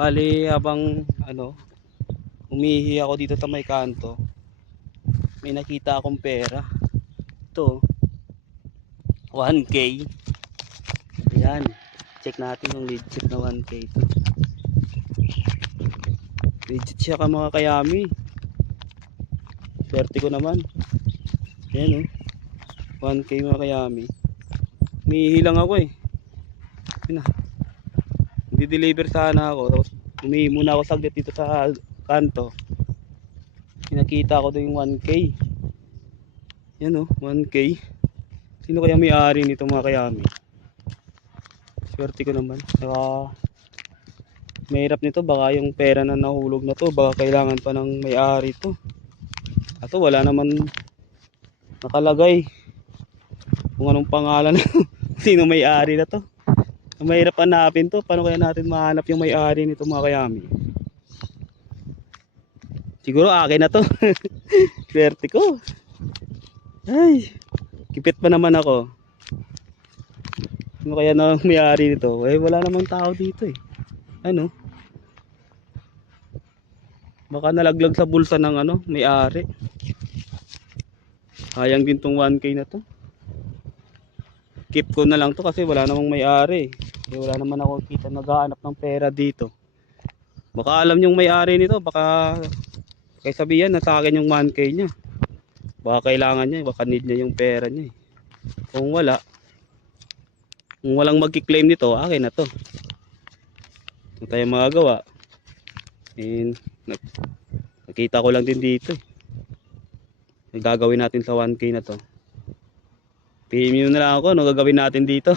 Bali, habang umihi ako dito sa may kanto, may nakita akong pera. Ito, 1K. Ayan, check natin yung legit na 1K ito. Legit siya ka mga kayami. Swerte ko naman. Ayan 1K mga kayami. Umihi lang ako eh. Yun na. Di-deliver sana ako. Tapos umihi muna ako saglit dito sa kanto. Nakita ko doon yung 1K. Yan 1K. Sino kaya may-ari nito mga kayami? Swerte ko naman. Saka mahirap nito, baka yung pera na nahulog na to, baka kailangan pa ng may-ari to. Ato wala naman nakalagay kung anong pangalan sino may-ari na to. Mahirap hanapin to. Paano kaya natin mahanap yung may-ari nito mga kayami? Siguro akin na to. Swerte ko. Ay, kipit pa naman ako. Ano kaya na may-ari nito? Eh wala namang tao dito eh. Ano? Baka nalaglag sa bulsa ng may-ari. Sayang din tong 1K na to. Keep ko na lang to kasi wala namang may-ari. Wala naman ako kita naghahanap ng pera dito. Baka alam yung may-ari nito, baka kaya sabihan na sa akin yung 1K niya. Baka kailangan niya, baka need niya yung pera niya. Kung walang magki-claim nito, akin na to. Ano tayo magagawa? And nakita ko lang din dito. Gagawin natin sa 1K na to. PM nyo na lang ako, ano gagawin natin dito?